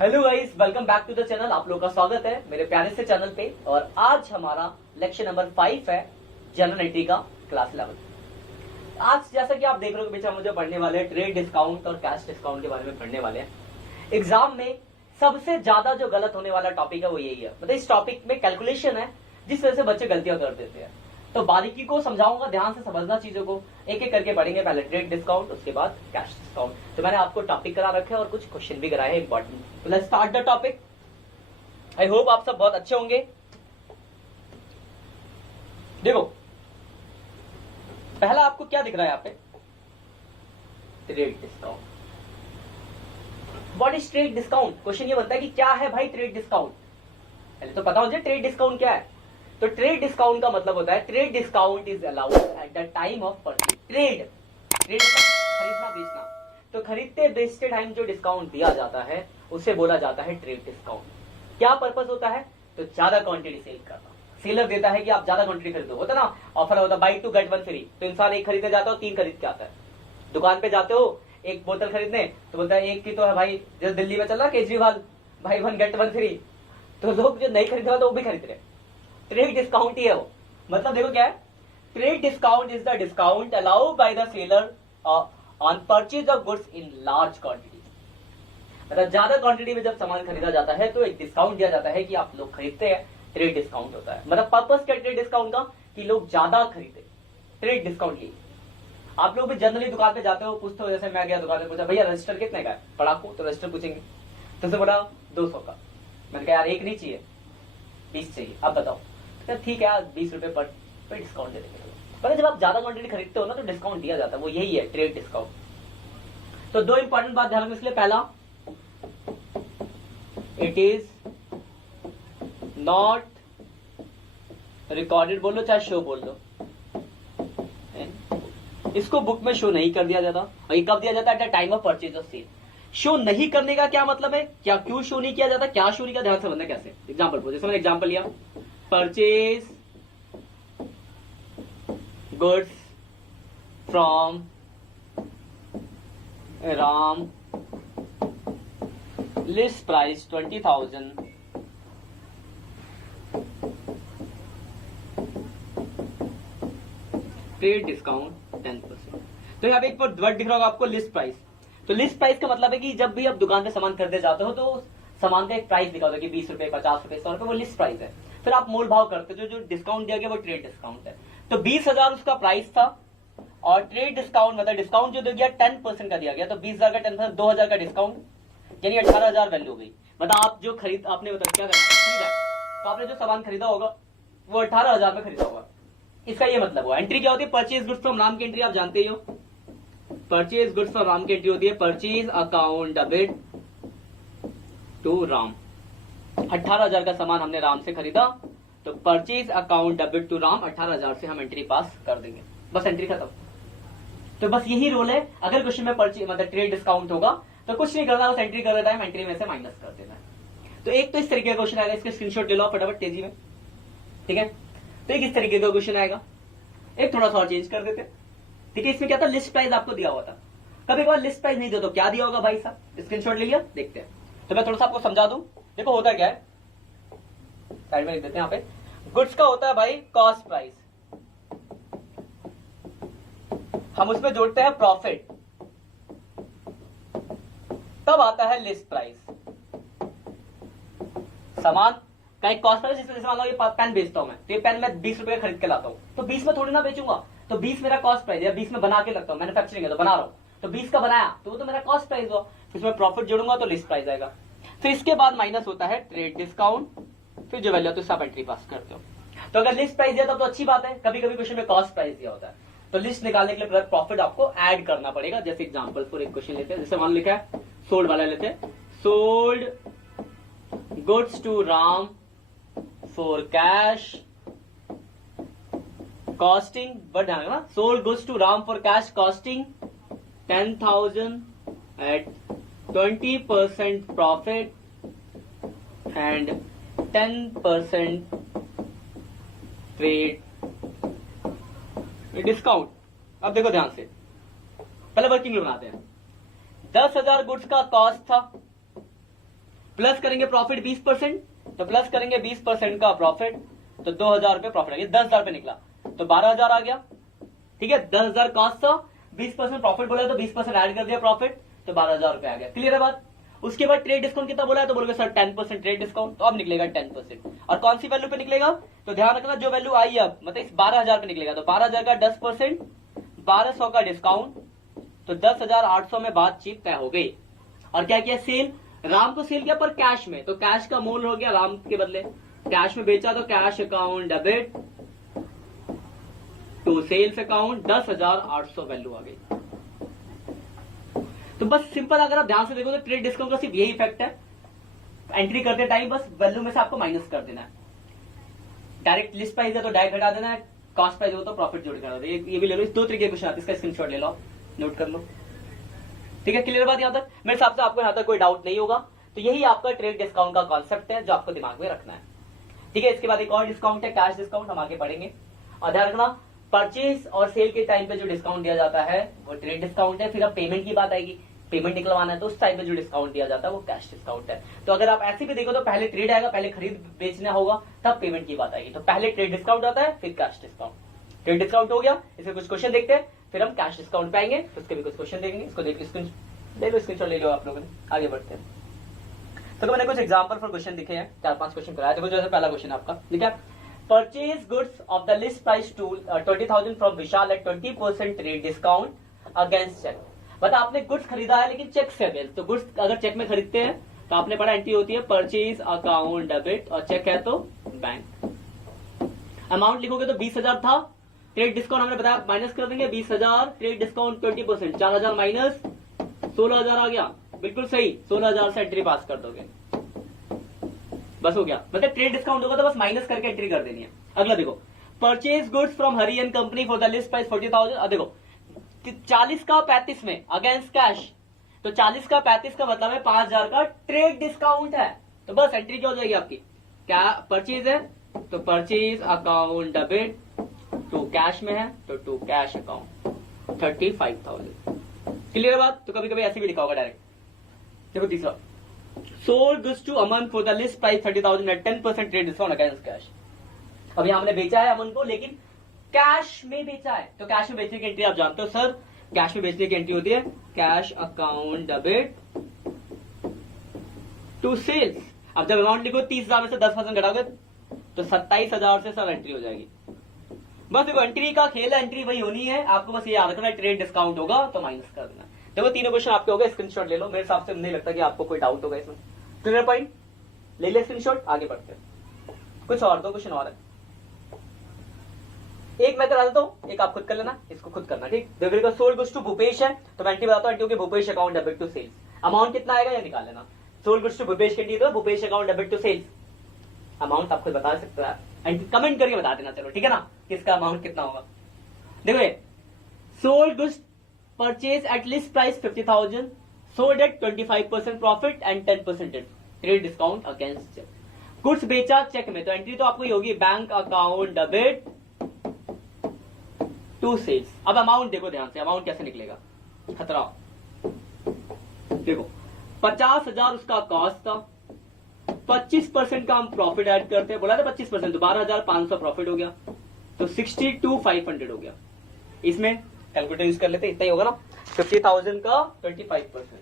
Hello guys, welcome back to the channel. आप लोगों का स्वागत है मेरे प्यारे से चैनल पे। और आज हमारा लेक्चर नंबर 5 है जनरल एंट्री का क्लास 11। आज जैसा कि आप देख रहे हो बेचा मुझे पढ़ने वाले हैं ट्रेड डिस्काउंट और कैश डिस्काउंट के बारे में पढ़ने वाले हैं। एग्जाम में सबसे ज्यादा जो गलत होने वाला टॉपिक है वो यही है। मतलब इस टॉपिक में कैलकुलेशन है जिस वजह से बच्चे गलतियां कर देते हैं। तो बारीकी को समझाऊंगा, ध्यान से समझना चीजों को, एक एक करके पढ़ेंगे। पहले ट्रेड डिस्काउंट, उसके बाद कैश डिस्काउंट। तो मैंने आपको टॉपिक करा रखे हैं और कुछ क्वेश्चन भी कराए हैं इंपॉर्टेंट। तो let's start the topic. I hope आप सब बहुत अच्छे होंगे। देखो, पहला आपको क्या दिख रहा है यहाँ पे? Trade discount. What is trade discount? Question ये बनता है कि क्या है भाई ट्रेड डिस्काउंट। पहले तो पता हो जाए ट्रेड डिस्काउंट क्या है। तो ट्रेड डिस्काउंट का मतलब होता है trade discount is allowed at the time of purchase. Trade trade खरीदना बेचना। तो खरीदते बेचते टाइम जो डिस्काउंट दिया जाता है उसे बोला जाता है ट्रेड डिस्काउंट। क्या पर्पस होता है? तो ज्यादा क्वांटिटी सेल करना। सेलर देता है कि आप ज्यादा क्वांटिटी खरीदो, होता ना ऑफर होता है बाई 2 गेट 1 फ्री। तो इंसान एक खरीदने जाता हो 3 खरीद के आता है। दुकान पे जाते हो एक बोतल खरीदने तो बोलता है एक की तो है भाई, जैसे दिल्ली में चल रहा केजरीवाल भाई 1 गेट 1 फ्री। तो लोग जो नहीं खरीद रहे तो वो भी खरीद रहे। ट्रेड डिस्काउंट ही है वो। मतलब देखो क्या है, trade discount is the discount allowed by the seller on purchase of goods in large quantity. मतलब ज्यादा क्वांटिटी में जब सामान खरीदा जाता है तो एक डिस्काउंट दिया जाता है कि आप लोग खरीदते हैं, ट्रेड डिस्काउंट होता है। मतलब पर्पस क्या ट्रेड डिस्काउंट का? कि लोग ज्यादा खरीदे, ट्रेड डिस्काउंट ये। आप लोग भी जनरली दुकान पे जाते हो, पूछते हो, जैसे मैं गया दुकान पे, पूछा भैया रजिस्टर कितने का है? पढ़ाकू तो रजिस्टर पूछेंगे, तुमसे बोला 200 का। मैंने कहा यार एक नहीं चाहिए 20 चाहिए, अब बताओ। ठीक है 20 रुपए पर डिस्काउंट दे देंगे। पर जब आप ज्यादा क्वांटिटी खरीदते हो ना तो डिस्काउंट दिया जाता है, वो यही है ट्रेड डिस्काउंट। तो दो इंपॉर्टेंट बात ध्यान रखो इसलिए। पहला, इट इज नॉट रिकॉर्डेड, बोलो चाहे शो बोल लो, इसको बुक में शो नहीं कर दिया जाता। और ये कब दिया जाता है? At the time of purchase of sale. Show नहीं करने का क्या मतलब है? क्या क्यों शो नहीं किया जाता, क्या शो नहीं किया, ध्यान से समझना कैसे। एग्जाम्पल बोल, जैसे मैंने एग्जाम्पल लिया, purchase goods from Ram, list price 20,000, trade discount 10%। तो यहाँ पे एक वर्ड दिख रहा होगा आपको, लिस्ट प्राइस। तो लिस्ट प्राइस का मतलब है कि जब भी आप दुकान पे सामान खरीदे जाते हो तो सामान का एक प्राइस लिखा होता है कि 20 रुपए, 50 रुपए, 100 रुपए, वो लिस्ट प्राइस है। फिर आप मोल भाव करते हो, जो डिस्काउंट दिया गया वो ट्रेड डिस्काउंट है। तो 20,000 उसका प्राइस था और ट्रेड डिस्काउंट मतलब डिस्काउंट जो दिया गया 10% का दिया गया। तो 20,000 का 10%, 2,000 का डिस्काउंट, यानी 18,000 वैल्यू हो गई। मतलब आप जो आपने मतलब क्या खरीदा, तो आपने जो सामान खरीदा होगा वो 18,000 में खरीदा होगा। इसका ये मतलब हुआ। एंट्री क्या होती है? परचेज गुड्स फ्रॉम राम की एंट्री आप जानते ही हो। परचेज गुड्स फ्रॉम राम की एंट्री होती है purchase account debit to Ram. 18,000 का सामान हमने राम से खरीदा तो purchase account debit to Ram 18,000 से हम एंट्री पास कर देंगे, बस एंट्री खत्म। तो बस यही रोल है। अगर क्वेश्चन में परचेज मतलब ट्रेड डिस्काउंट होगा तो कुछ नहीं करना, बस एंट्री कर देता है, एंट्री में से माइनस कर देना है। तो एक तो इस तरीके का क्वेश्चन आएगा, इसके स्क्रीनशॉट ले लो फटाफट तेजी में, ठीक है। तो एक इस तरीके का क्वेश्चन आएगा, एक थोड़ा सा और चेंज कर देते, ठीक है। इसमें क्या था, लिस्ट प्राइस आपको दिया हुआ था। कभी कभार लिस्ट प्राइस नहीं दे तो क्या दिया होगा भाई साहब, स्क्रीनशॉट ले लिया, देखते हैं। तो मैं थोड़ा सा आपको समझा दूं। देखो होता क्या है, साइड में लिख देते हैं यहाँ पे। गुड्स का होता है भाई कॉस्ट प्राइस, हम उसमें जोड़ते हैं प्रॉफिट, तब आता है लिस्ट प्राइस। सामान का एक कॉस्ट प्राइस, जिसमें मान लो ये पेन बेचता हूं मैं, तो ये पेन मैं 20 रुपए खरीद के लाता हूं, तो 20 में थोड़ी ना बेचूंगा। तो 20 मेरा कॉस्ट प्राइस है, 20 में बना के लगता हूं, मैन्युफैक्चरिंग है तो बना रहा हूं, तो 20 का बनाया तो वो तो मेरा कॉस्ट प्राइस हुआ। इसमें प्रॉफिट जोड़ूंगा तो लिस्ट प्राइस आएगा। फिर इसके बाद माइनस होता है ट्रेड डिस्काउंट, फिर जो वैल्यू तो सब एंट्री पास करते हो। तो अगर लिस्ट प्राइस दिया तब तो अच्छी बात है। कभी कभी क्वेश्चन में कॉस्ट प्राइस दिया होता है तो लिस्ट निकालने के लिए प्रॉफिट आपको ऐड करना पड़ेगा। जैसे एग्जांपल फॉर एक क्वेश्चन लेते हैं, जैसे मान लिखा है सोल्ड वाला लेते हैं, sold goods to Ram for cash costing, but ध्यान रखना, sold goods to Ram for cash costing 10,000 at 20% profit and 10% trade discount. अब देखो ध्यान से, पहले वर्किंग बनाते हैं। 10,000 गुड्स का कॉस्ट था, प्लस करेंगे प्रॉफिट 20%, तो प्लस करेंगे 20% का प्रॉफिट, तो 2000 रुपए प्रॉफिट आ गया, 10,000 रुपए निकला, तो 12,000 आ गया। ठीक है, 10,000 कॉस्ट था, 20% प्रॉफिट बोला तो 20% ऐड कर दिया प्रॉफिट, तो 12,000 रुपए आ गया। क्लियर है बात। उसके बाद ट्रेड डिस्काउंट कितना बोला है, तो बोलोगे सर 10% ट्रेड डिस्काउंट, तो अब निकलेगा 10%। और कौन सी वैल्यू पे निकलेगा, तो ध्यान रखना जो वैल्यू आई अब मतलब इस 12,000 पे निकलेगा, तो 12,000 का 10%, 1200 का डिस्काउंट, तो 10,800 में बातचीत तय हो गई। और क्या किया, सेल, राम को सेल किया पर कैश में, तो कैश का मूल हो गया राम के बदले कैश में बेचा, तो cash account debit to sales account, 10,800 value आ गई। तो बस सिंपल, अगर आप ध्यान से देखो तो ट्रेड डिस्काउंट का सिर्फ यही इफेक्ट है, एंट्री करते टाइम बस वैल्यू में से आपको माइनस कर देना है। डायरेक्ट लिस्ट प्राइस है तो डायरेक्ट हटा देना है, कॉस्ट प्राइस हो तो प्रॉफिट जोड़ कर देना। ये भी ले लो, इस 2 तरीके के क्वेश्चन आते हैं, इसका स्क्रीनशॉट ले लो, नोट कर लो। ठीक है, क्लियर बात। यहां तक मेरे हिसाब से आपको यहां तक कोई डाउट नहीं होगा। तो यही आपका ट्रेड डिस्काउंट का कॉन्सेप्ट है जो आपको दिमाग में रखना है। ठीक है, इसके बाद एक और डिस्काउंट है कैश डिस्काउंट, हम आगे पढ़ेंगे। और ध्यान रखना, परचेज और सेल के टाइम पे जो डिस्काउंट दिया जाता है वो ट्रेड डिस्काउंट है। फिर अब पेमेंट की बात आएगी, पेमेंट निकलवाना है तो उस टाइम पे जो डिस्काउंट दिया जाता है वो कैश डिस्काउंट है। तो अगर आप ऐसे भी देखो तो पहले ट्रेड आएगा, पहले खरीद बेचना होगा, तब पेमेंट की बात आएगी। तो पहले ट्रेड डिस्काउंट आता है, फिर कैश डिस्काउंट। ट्रेड डिस्काउंट हो गया, इसमें कुछ क्वेश्चन देखते हैं, फिर हम कैश डिस्काउंट पे आएंगे, उसके भी कुछ क्वेश्चन देखेंगे। इसको देख ले लो, स्क्रीनशॉट ले लो आप लोगों ने, आगे बढ़ते हैं। तो मैंने कुछ एग्जांपल फॉर क्वेश्चन दिखे हैं, 4-5 क्वेश्चन कराया। देखो जैसे पहला क्वेश्चन आपका लिखा है, purchase goods of the list price to 20,000 from Vishal at 20% trade discount against cheque. बता आपने गुड्स खरीदा है लेकिन चेक से अगेंस्ट, तो गुड्स अगर चेक में खरीदते हैं तो आपने पढ़ा एंट्री होती है परचेज अकाउंट डेबिट, और चेक है तो बैंक। अमाउंट लिखोगे तो 20,000 था, ट्रेड डिस्काउंट हमने बताया माइनस कर देंगे 20,000, ट्रेड डिस्काउंट 20%, 4,000 माइनस 16,000 आ गया, बिल्कुल सही, 16,000 से एंट्री पास कर दोगे, बस हो गया। मतलब ट्रेड डिस्काउंट होगा तो बस माइनस करके एंट्री कर देनी है। अगला देखो, purchase goods from Hari and company for the list price 40,000। अब देखो 40 का 35 में अगेंस्ट कैश, तो 40 का 35 का मतलब है 5,000 का ट्रेड डिस्काउंट है, तो बस एंट्री क्या हो जाएगी आपकी, क्या परचेज है तो purchase account debit, to cash में है तो टू कैश अकाउंट 35,000। क्लियर बात। तो कभी कभी ऐसे भी लिखा होगा डायरेक्ट। देखो तीसरा, sold goods to Aman for the list price 30,000 at 10% trade discount against cash. अभी हमने बेचा है अमन को लेकिन कैश में बेचा है, तो कैश में बेचने की एंट्री आप जानते हो सर, कैश में बेचने की एंट्री होती है cash account debit to sales. अब जब अमाउंट लिखो 30,000 में से 10% घटाओगे तो 27,000 से सब एंट्री हो जाएगी। बस देखो एंट्री का खेल है, एंट्री वही होनी है, आपको बस ये याद रखना है ट्रेड डिस्काउंट होगा तो माइनस कर देना। देखो तीनों क्वेश्चन आपके हो गए, स्क्रीनशॉट ले लो, मेरे हिसाब से नहीं लगता कि आपको कोई डाउट होगा इसमें। क्लियर पॉइंट, ले ले स्क्रीनशॉट, आगे बढ़ते हैं। कुछ और दो क्वेश्चन और है, एक मैं करा देता हूं, एक आप खुद कर लेना, इसको खुद करना, ठीक। देखो सोल्ड गुड्स टू भूपेश है तो मैं एंट्री बताता हूं, entry Bhupesh account debit to sales, amount कितना आएगा ये निकाल लेना। सोल्ड गुड्स टू भूपेश की एंट्री तो Bhupesh account debit to sales, amount आप खुद बता सकते हैं, कमेंट करके बता देना, चलो ठीक है ना, किसका अमाउंट कितना होगा। देखो sold goods purchase at list price 50,000, sold at 25% profit and 10% trade discount against cheque. Goods बेचा चेक में, तो एंट्री तो आपको होगी bank account debit to sales. अब अमाउंट देखो ध्यान से, अमाउंट कैसे निकलेगा, खतरा। देखो 50,000 उसका कॉस्ट था, 25% का हम प्रॉफिट ऐड करते हैं, बोला था 25%, तो 12,500 प्रॉफिट हो गया, तो 62,500 हो गया। इसमें कैलकुलेटर यूज कर लेते, इतना ही होगा ना, 50,000 का 25%,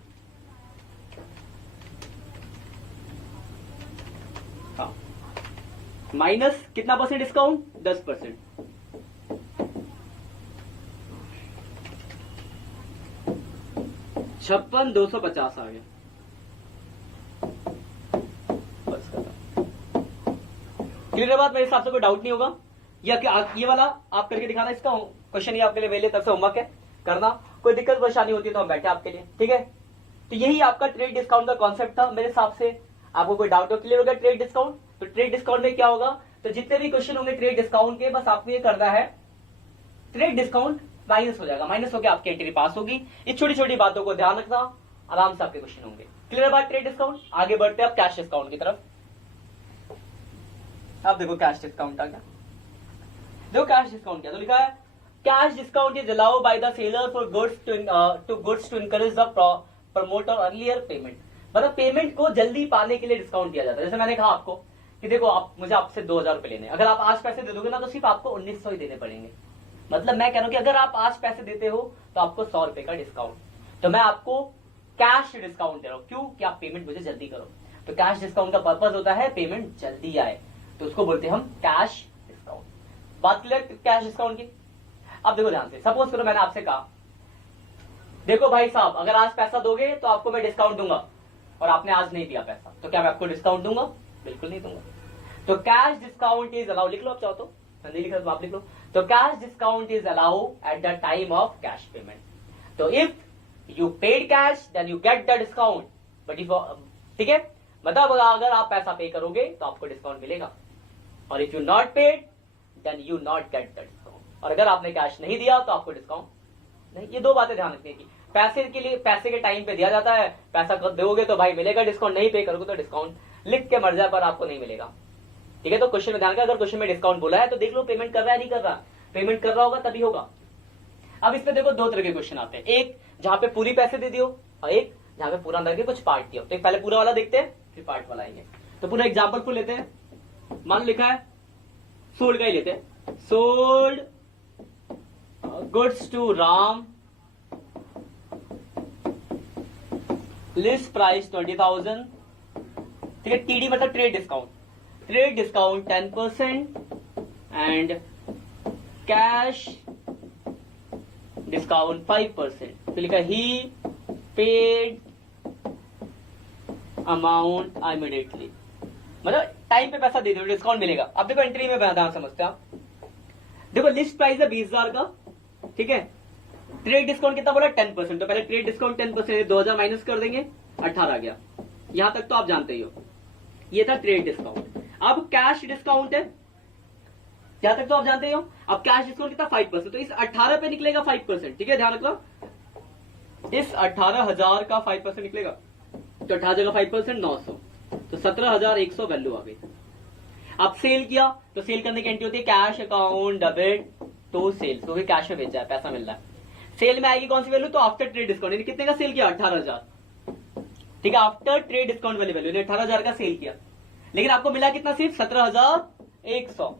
हाँ, माइनस कितना परसेंट डिस्काउंट, 10%, $56,250 आ गया। क्लियर है बात, मेरे हिसाब से कोई डाउट नहीं होगा। ये वाला आप करके दिखाना, इसका क्वेश्चन ये आपके लिए मेरे तरफ से होमवर्क है, करना, कोई दिक्कत परेशानी होती है तो हम बैठे आपके लिए, ठीक है। तो यही आपका ट्रेड डिस्काउंट का कॉन्सेप्ट था, मेरे हिसाब से आपको कोई डाउट हो, क्लियर हो गया ट्रेड डिस्काउंट। तो ट्रेड डिस्काउंट में क्या होगा, तो जितने भी क्वेश्चन होंगे ट्रेड डिस्काउंट के, बस आपको ये करना है, ट्रेड डिस्काउंट माइनस हो जाएगा, माइनस होकर आपकी एंट्री पास होगी। ये छोटी छोटी बातों को ध्यान रखना, आराम से आपके क्वेश्चन होंगे। क्लियर बात ट्रेड डिस्काउंट। आगे बढ़ते हैं आप कैश डिस्काउंट की तरफ। अब देखो कैश डिस्काउंट आ गया, देखो कैश डिस्काउंट क्या तो लिखा है, cash discount is allowed by the seller for goods to encourage the promoter earlier payment. मतलब पेमेंट को जल्दी पाने के लिए डिस्काउंट दिया जाता है। जैसे मैंने कहा आपको कि देखो आप मुझे आपसे 2000 रुपए लेने, अगर आप आज पैसे दे दोगे ना तो सिर्फ आपको 1900 ही देने पड़ेंगे। मतलब मैं कह रहा हूं कि अगर आप आज पैसे देते हो तो आपको 100 रुपए का डिस्काउंट, तो मैं आपको कैश डिस्काउंट दे रहा हूं। क्यों? कि आप पेमेंट मुझे जल्दी करो। तो कैश डिस्काउंट का पर्पज होता है पेमेंट जल्दी आए, तो उसको बोलते हैं हम कैश डिस्काउंट। बात क्लियर कैश डिस्काउंट की? अब देखो ध्यान से, सपोज करो मैंने आपसे कहा देखो भाई साहब अगर आज पैसा दोगे तो आपको मैं डिस्काउंट दूंगा, और आपने आज नहीं दिया पैसा, तो क्या मैं आपको डिस्काउंट दूंगा? बिल्कुल नहीं दूंगा। तो कैश डिस्काउंट इज अलाउ, लिख लो आप चाहो तो, नहीं लिखा तो आप लिख लो। तो cash discount is allow at the time of cash payment. तो if you paid cash then you get the discount, but if, ठीक है, मतलब अगर आप पैसा पे करोगे तो आपको डिस्काउंट मिलेगा, और if you not paid then you not get the discount, और अगर आपने कैश नहीं दिया तो आपको डिस्काउंट नहीं। ये दो बातें ध्यान रखने की, पैसे के लिए पैसे के टाइम पे दिया जाता है, पैसा कब दोगे तो भाई मिलेगा डिस्काउंट, नहीं पे करोगे तो डिस्काउंट लिख के मर जाए पर आपको नहीं मिलेगा। ठीक है, तो क्वेश्चन में ध्यान का, अगर क्वेश्चन में डिस्काउंट बोला है तो देख लो पेमेंट कर रहा है नहीं कर रहा, पेमेंट कर रहा होगा तभी होगा। अब इसमें देखो दो तरह के क्वेश्चन आते हैं, एक जहां पे पूरी पैसे दे दियो और एक जहां पे पूरा अंदर के कुछ पार्ट दियो। तो एक पहले पूरा वाला देखते हैं फिर पार्ट वाला आएंगे। तो पूरा एग्जाम्पल फुल लेते हैं, मान लिखा है सोल्ड का ही लेते हैं, sold goods to Ram, list price 20,000। ठीक है, टीडी मतलब trade discount, trade discount 10% and cash discount 5%। तो लिखा ही पेड अमाउंट इमीडिएटली, मतलब टाइम पे पैसा दे दो डिस्काउंट मिलेगा। अब देखो एंट्री में ध्यान समझते हैं आप, देखो लिस्ट प्राइस है 20,000 का, ठीक है, ट्रेड डिस्काउंट कितना बोला 10%, तो पहले ट्रेड डिस्काउंट 10%, 2000 माइनस कर देंगे 18 गया, यहां तक तो आप जानते ही हो, ये था ट्रेड डिस्काउंट। अब कैश डिस्काउंट है, यहां तक तो आप जानते ही हो। अब कैश डिस्काउंट कितना 5%, तो इस 18 पे निकलेगा 5%। ठीक है, ध्यान रखना, इस 18,000 का 5% निकलेगा, तो 18 जगह 5% 900, तो 17,100 वैल्यू आ गई। अब सेल किया तो सेल करने की एंट्री होती है cash account debit to sale, तो फिर कैश में बेचा है, पैसा मिल रहा है। सेल में आएगी कौन सी वैल्यू? तो आफ्टर ट्रेड डिस्काउंट, कितने का सेल किया 18,000। ठीक है, आफ्टर ट्रेड डिस्काउंट वाली वैल्यू, 18,000 का सेल किया, लेकिन आपको मिला कितना? सिर्फ 17,100,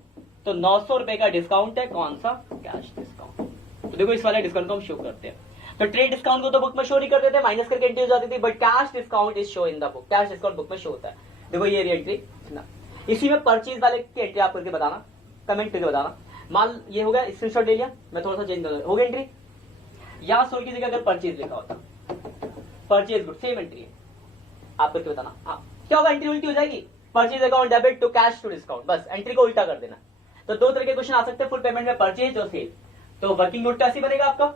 तो 900 रुपए का डिस्काउंट है, कौन सा? Cash discount. तो देखो इस वाले डिस्काउंट को हम शो करते हैं, तो ट्रेड डिस्काउंट को तो बुक में शो नहीं करते थे, माइनस करके एंट्री हो जाती थी, but cash discount is show in the book, cash discount book में शो होता है। देखो ये एंट्री ना, इसी में परचेज वाले की एंट्री आप करके बताना, कमेंट करके बताना। माल ये हो गया, स्क्रीनशॉट ले लिया, मैं थोड़ा सा चेंज कर, हो गया एंट्री। यहां सोल की जगह अगर परचेज लिखा होता, परचेज गुड, सेम एंट्री है, आप करके बताना। क्या होगा? एंट्री उल्टी हो जाएगी, purchase account debit to cash to discount, बस एंट्री को उल्टा कर देना। तो दो तरह के क्वेश्चन आ सकते हैं फुल पेमेंट में, परचेज और सेल। तो वर्किंग नोट कैसे बनेगा आपका?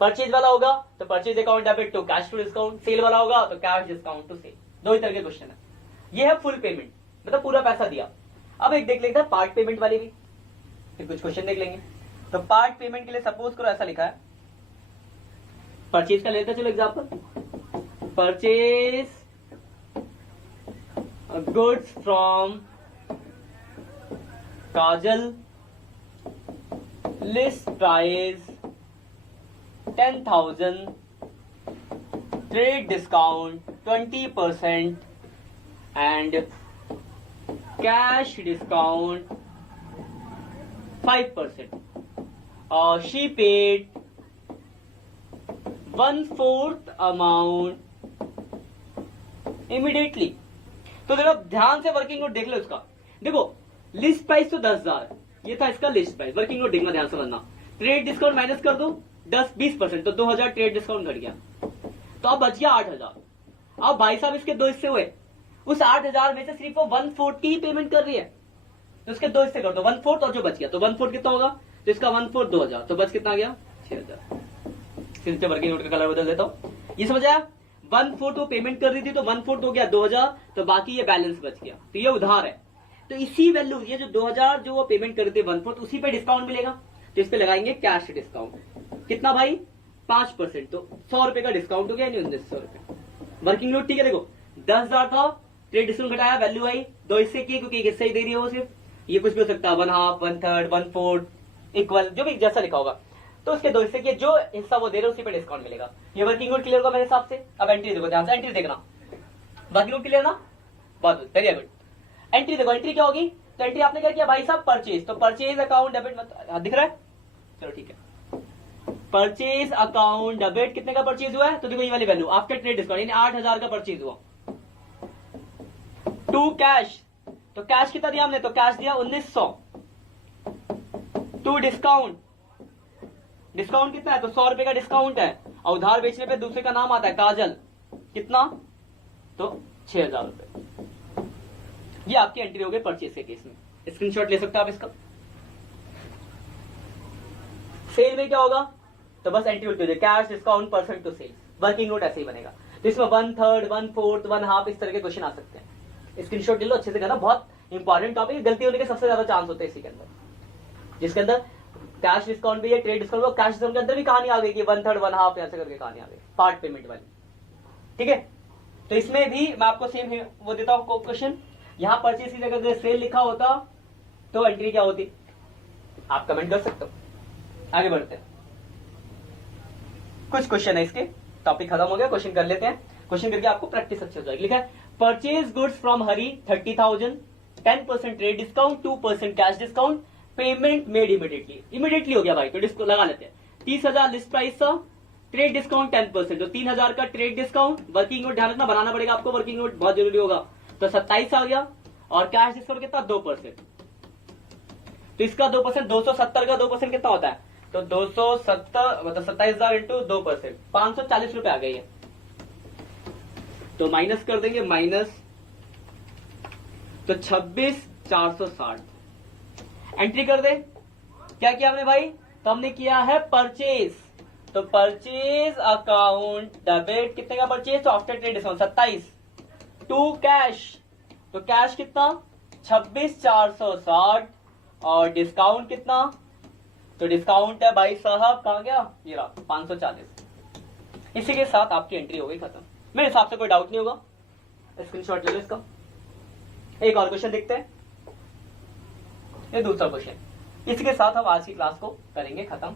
परचेज वाला होगा तो purchase account debit to cash to discount, sale वाला होगा तो कैश डिस्काउंट टू सेल। दो ही तरह के क्वेश्चन है। ये है फुल पेमेंट, मतलब पूरा पैसा दिया। अब एक देख लेते हैं पार्ट पेमेंट वाली भी, फिर कुछ क्वेश्चन देख लेंगे। तो पार्ट पेमेंट के लिए सपोज करो ऐसा लिखा है, परचेज का लेते हैं, चलो example, purchase goods from Kajal, list price 10,000, trade discount 20% and cash discount 5%, और शी पेड 1/4 अमाउंट इमीडिएटली। तो देखो ध्यान से वर्किंग नोट देख लो इसका। देखो लिस्ट प्राइस तो 10,000, ये था इसका लिस्ट प्राइस। वर्किंग नोट देखना, ध्यान समझना। ट्रेड डिस्काउंट माइनस कर दो 10-20%, तो 2,000 ट्रेड डिस्काउंट घट गया, तो अब बच गया 8,000। अब भाई साहब इसके दो हिस्से हुए, उस 8,000 में से सिर्फ वो 1/4 की पेमेंट कर रही है, तो उसके दो हिस्से कर दो, 1/4 और जो बच गया, तो 1/4 कितना होगा? तो इसका 1/4 2,000, तो बच कितना गया? 6,000। सिर्फ वर्किंग नोट का कलर बदल देता हूं, ये समझ आया? 1/4 वो पेमेंट कर रही थी, तो 1/4 हो गया 2,000, तो बाकी ये बैलेंस बच गया, तो ये उधार है। तो इसी वैल्यू, ये जो 2,000 जो वो पेमेंट कर रही थी 1/4, उसी पे डिस्काउंट मिलेगा, तो इस पे लगाएंगे कैश डिस्काउंट। कितना भाई? 5%, तो 100 रुपए का डिस्काउंट हो गया, 1900 रुपए। वर्किंग नोट ठीक है। देखो 10,000 था, ट्रेड डिस्काउंट घटाया, वैल्यू आई, दो हिस्से किए क्योंकि एक हिस्सा ही दे रही है वो सिर्फ, ये कुछ भी हो सकता है, 1/2, 1/3, 1/4, इक्वल, जो भी जैसा लिखा होगा। तो उसके 2 हिस्से के जो हिस्सा वो दे रहे उसी पे डिस्काउंट मिलेगा। ये वर्किंग नोट क्लियर होगा मेरे हिसाब से। अब एंट्री देखो ध्यान से, एंट्री देखना, वर्किंग नोट क्लियर ना, बहुत वेरी गुड। एंट्री देखो, एंट्री क्या होगी, तो एंट्री आपने क्या किया भाई साहब, परचेज, तो परचेज अकाउंट डेबिट दिख रहा है, चलो ठीक है, परचेज अकाउंट डेबिट कितने का परचेज हुआ है, तो देखो ये वाली वैल्यू आफ्टर ट्रेड डिस्काउंट यानी 8000 का परचेज हुआ। टू कैश, तो कैश कितना दिया हमने, तो कैश दिया 1900। टू डिस्काउंट, डिस्काउंट कितना है, तो 100 रुपए का डिस्काउंट है, और उधार बेचने पे दूसरे का नाम आता है काजल, कितना, तो 6000 रुपए। ये आपकी एंट्री हो गई परचेज के केस में, स्क्रीनशॉट ले सकते हो आप इसका। सेल में क्या होगा, तो बस एंट्री उल्टी हो जाए, cash discount percent to sales, working note ऐसे ही बनेगा। तो इसमें 1/3, 1/4, 1/2 इस तरह के क्वेश्चन आ सकते हैं। स्क्रीनशॉट ले लो अच्छे से करना, बहुत इंपॉर्टेंट टॉपिक, गलती होने के सबसे ज्यादा चांस होते हैं इसी के अंदर, जिसके अंदर कैश डिस्काउंट भी है, ट्रेड डिस्काउंट, कैश डिस्काउंट के अंदर भी कहानी आ गई कि 1/3, 1/2 ऐसे करके कहानी आ गई, पार्ट पेमेंट वाली, ठीक है। तो इसमें भी मैं आपको सेम वो देता हूं क्वेश्चन, यहां परचेज की जगह सेल लिखा होता तो एंट्री क्या होती, आप कमेंट कर सकते हो। आगे बढ़ते हैं, कुछ क्वेश्चन है इसके, टॉपिक खत्म हो गया, क्वेश्चन कर लेते हैं, क्वेश्चन करके आपको प्रैक्टिस अच्छी हो जाएगी। लिखा है purchase goods from Hari 30,000, 10% trade discount, 2% cash discount, payment made immediately, immediately हो गया भाई, तो डिस्को लगा लेते हैं। 30,000 लिस्ट प्राइस था, ट्रेड डिस्काउंट 10%, तो 3000 का ट्रेड डिस्काउंट, वर्किंग नोट ध्यान रखना बनाना पड़ेगा आपको, वर्किंग नोट बहुत जरूरी होगा, तो 27 आ गया, और कैश डिस्काउंट कितना 2%, तो इसका 2%, 270 का 2% कितना होता है, तो 270 मतलब 27,000 इंटू 2%, 540 रुपए आ गई है, तो माइनस कर देंगे, माइनस, तो 26,460 एंट्री कर दे। क्या किया हमने भाई, तो हमने किया है परचेज, तो परचेज अकाउंट डेबिट कितने का परचेज, तो after trade discount 27, to cash, तो कैश कितना 26,460, और डिस्काउंट कितना, तो डिस्काउंट है भाई साहब कहां गया, ये रहा 540। इसी के साथ आपकी एंट्री हो गई खत्म, मेरे हिसाब से कोई डाउट नहीं होगा, स्क्रीनशॉट ले लो इसका। एक और क्वेश्चन देखते हैं, ये दूसरा क्वेश्चन, इसी के साथ हम आज की क्लास को करेंगे खत्म।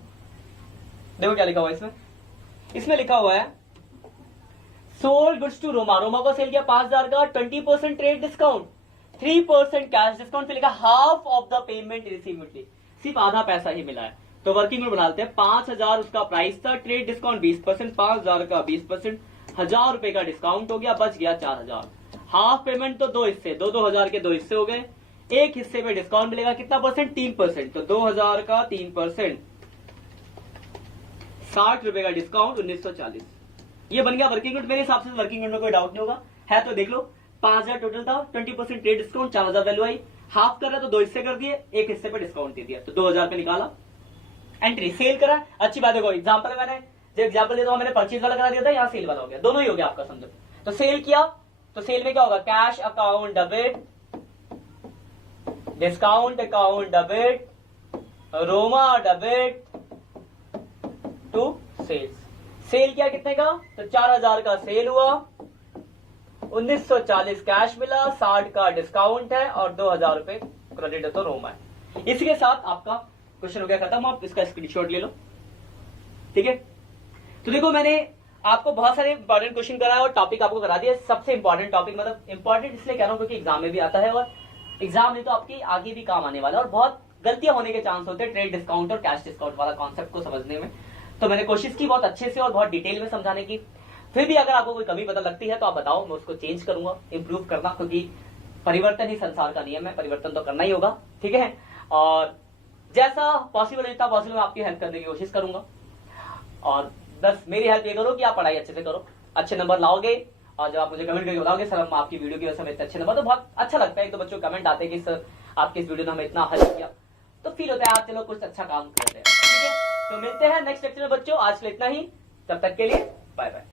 देखो क्या लिखा हुआ है इसमें, इसमें लिखा हुआ है sold goods to Roma, Roma को सेल किया 5000 का, 20% ट्रेड डिस्काउंट, 3% कैश डिस्काउंट, फिर लिखा half of the payment received, सिर्फ आधा पैसा ही मिला है, तो वर्किंग में बनाते हैं। 5000 उसका प्राइस था, ट्रेड डिस्काउंट 20%, 5000 का 20%, 1000 रुपए का डिस्काउंट हो गया, बच गया 4000। हाफ पेमेंट तो 2 हिस्से, 2000 के 2 हिस्से हो गए, एक हिस्से में डिस्काउंट मिलेगा कितना परसेंट, 3%, तो 2000 का 3%, 60 रुपए का डिस्काउंट 1940, ये बन गया वर्किंग नोट। मेरे हिसाब से वर्किंग नोट में कोई डाउट नहीं होगा, है तो देख लो, 5000 टोटल था, 20% ट्रेड डिस्काउंट, 4000 वैल्यू आई, हाफ कर रहा तो 2 हिस्से कर दिए, एक हिस्से पे डिस्काउंट दे दिया, तो 2000 पे निकाला। एंट्री सेल करा, अच्छी बात है, एग्जाम्पल मैंने जो एग्जाम्पल देता हूं, मैंने परचेज वाला करा दिया था, यहाँ सेल वाला हो गया, दोनों ही हो गया आपका समझो। तो सेल किया, तो सेल में क्या होगा, cash account debit, discount account debit, Roma debit to sales. Sale किया कितने का, तो 4000 का सेल हुआ, 1940 कैश मिला, 60 का डिस्काउंट है, और 2000 रुपए क्रेडिट है, तो रोमा है। इसी के साथ आपका क्वेश्चन हो गया खत्म, आप इसका स्क्रीनशॉट ले लो, ठीक है। तो देखो मैंने आपको बहुत सारे इंपॉर्टेंट क्वेश्चन कराया और टॉपिक आपको करा दिया, सबसे इंपॉर्टेंट टॉपिक, मतलब इंपॉर्टेंट इसलिए कह रहा हूं क्योंकि एग्जाम में भी आता है, और एग्जाम में तो आपकी आगे भी काम आने वाला है, और बहुत गलतियां होने के चांस होते हैं ट्रेड डिस्काउंट और कैश डिस्काउंट वाला कॉन्सेप्ट को समझने में। तो मैंने कोशिश की बहुत अच्छे से और बहुत डिटेल में समझाने की, फिर भी अगर आपको कोई कमी पता लगती है तो आप बताओ, मैं उसको चेंज करूंगा, इंप्रूव करना, क्योंकि परिवर्तन ही संसार का नियम है, परिवर्तन तो करना ही होगा, ठीक है। और जैसा पॉसिबल जितना पॉसिबल मैं आपकी हेल्प करने की कोशिश करूंगा, और बस मेरी हेल्प ये करो कि आप पढ़ाई अच्छे से करो, अच्छे नंबर लाओगे, और जब आप मुझे कमेंट करके बताओगे सर हम आपकी वीडियो की वजह से हमें इतने अच्छे नंबर, तो बहुत अच्छा लगता है। एक तो बच्चों को कमेंट आते हैं कि सर आपकी इस वीडियो ने हमें इतना हेल्प किया, तो फील होता है आप चलो कुछ अच्छा काम करते हैं, ठीक है। तो मिलते हैं नेक्स्ट लेक्चर में बच्चों, आज के लिए इतना ही, तब तक के लिए बाय बाय।